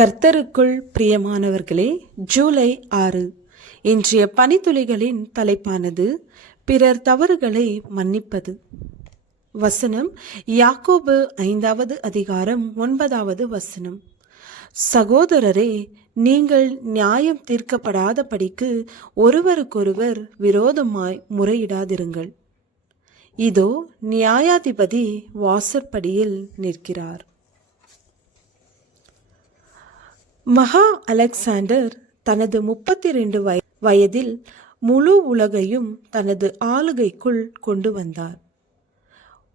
கர்த்தருக்குள் பிரியமானவர்களே, ஜூலை 6 இன்றைய பனித்துளிகளின் தலைப்பானது பிறர் தவறுகளை மன்னிப்பது. வசனம் யாக்கோபு 5வது அதிகாரம் 9வது வசனம். சகோதரரே, நீங்கள் நியாயம் தீர்க்கப்படாதபடிக்கு ஒருவருக்கொருவர் விரோதமாய் முறையிடாதிருங்கள். இதோ நியாயாதிபதி வாசற்படியில் நிற்கிறார். மகா அலெக்சாண்டர் தனது 32 வயதில் முழு உலகையும் தனது ஆளுகைக்குள் கொண்டு வந்தார்.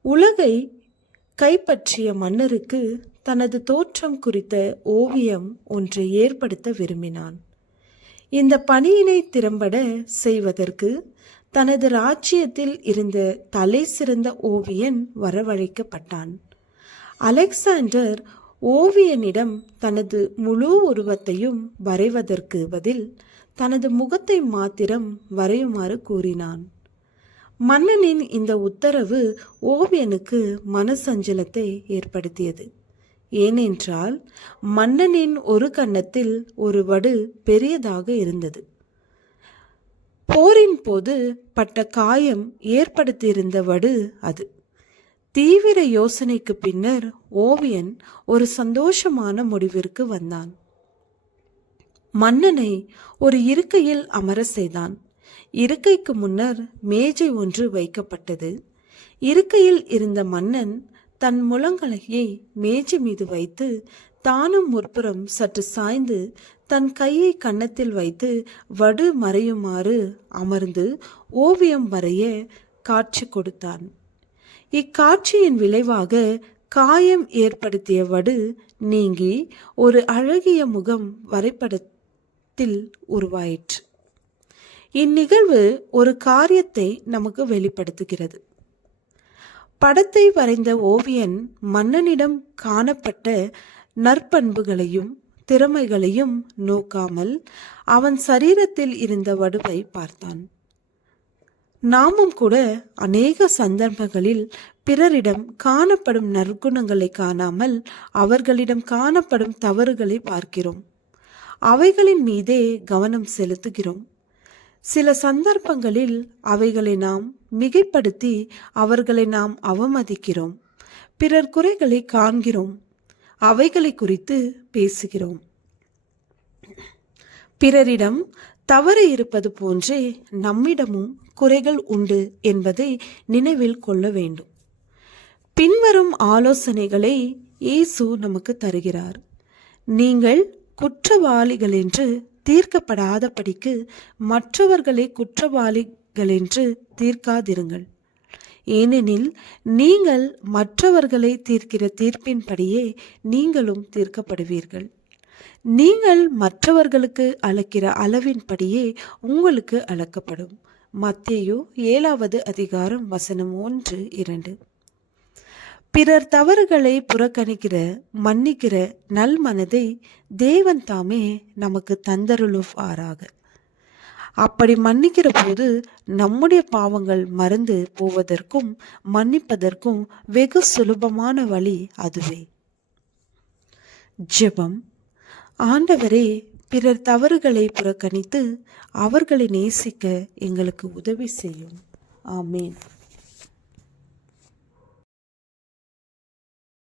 உலகை கைப்பற்றிய மன்னருக்கு தனது தோற்றம் குறித்த ஓவியம் ஒன்றை ஏற்படுத்த விரும்பினான். இந்த பணியினை திறம்பட செய்வதற்கு தனது ராஜ்யத்தில் இருந்த தலை சிறந்த ஓவியன் வரவழைக்கப்பட்டான். அலெக்சாண்டர் ஓவியனிடம் தனது முழு உருவத்தையும் வரைவதற்கு பதில் தனது முகத்தை மாத்திரம் வரையுமாறு கூறினான். மன்னனின் இந்த உத்தரவு ஓவியனுக்கு மனசஞ்சலத்தை ஏற்படுத்தியது. ஏனென்றால் மன்னனின் ஒரு கன்னத்தில் ஒரு வடு பெரியதாக இருந்தது. போரின் போது பட்ட காயம் ஏற்படுத்தியிருந்த வடு அது. தீவிர யோசனைக்கு பின்னர் ஓவியன் ஒரு சந்தோஷமான முடிவிற்கு வந்தான். மன்னனை ஒரு இருக்கையில் அமர செய்தான். இருக்கைக்கு முன்னர் மேஜை ஒன்று வைக்கப்பட்டது. இருக்கையில் இருந்த மன்னன் தன் முழங்கலையை மேஜை மீது வைத்து தானும் முற்புறம் சற்று சாய்ந்து தன் கையை கன்னத்தில் வைத்து வடு மறையுமாறு அமர்ந்து ஓவியம் வரைய காட்சி கொடுத்தான். இக்காட்சியின் விளைவாக காயம் ஏற்படுத்திய வடு நீங்கி ஒரு அழகிய முகம் வரைபடத்தில் உருவாயிற்று. இந்நிகழ்வு ஒரு காரியத்தை நமக்கு வெளிப்படுத்துகிறது. படத்தை வரைந்த ஓவியன் மன்னனிடம் காணப்பட்ட நற்பண்புகளையும் திறமைகளையும் நோக்காமல் அவன் சரீரத்தில் இருந்த வடுவை பார்த்தான். நாமும் கூட அநேக சந்தர்ப்பங்களில் பிறரிடம் காணப்படும் நற்குணங்களை காணாமல் அவர்களிடம் காணப்படும் தவறுகளை பார்க்கிறோம். அவைகளின் மீதே கவனம் செலுத்துகிறோம். சில சந்தர்ப்பங்களில் அவைகளை நாம் மிகைப்படுத்தி அவர்களை நாம் அவமதிக்கிறோம். பிறர் குறைகளை காண்கிறோம். அவைகளை குறித்து பேசுகிறோம். பிறரிடம் தவறு இருப்பது போன்றே நம்மிடமும் குறைகள் உண்டு என்பதை நினைவில் கொள்ள வேண்டும். பின்வரும் ஆலோசனைகளை இயேசு நமக்கு தருகிறார். நீங்கள் குற்றவாளிகள் என்று தீர்க்கப்படாதபடிக்கு மற்றவர்களை குற்றவாளிகள் என்று தீர்க்காதிருங்கள். ஏனெனில் நீங்கள் மற்றவர்களை தீர்க்கிற தீர்ப்பின்படியே நீங்களும் தீர்க்கப்படுவீர்கள். நீங்கள் மற்றவர்களுக்கு அளக்கிற அளவின்படியே உங்களுக்கு அளக்கப்படும். மத்தேயு 7வது அதிகாரம் வசனம் 1-2. பிறர் தவறுகளை புறக்கணிக்கிற மன்னிக்கிற நல் மனதை தேவன் தாமே நமக்கு தந்தருளுவாராக. அப்படி மன்னிக்கிற போது நம்முடைய பாவங்கள் மறந்து போவதற்கும் மன்னிப்பதற்கும் வெகு சுலபமான வழி அதுவே. ஜெபம். ஆண்டவரே, பிறர் தவறுகளை புறக்கணித்து அவர்களை நேசிக்க எங்களுக்கு உதவி செய்யும். ஆமேன்.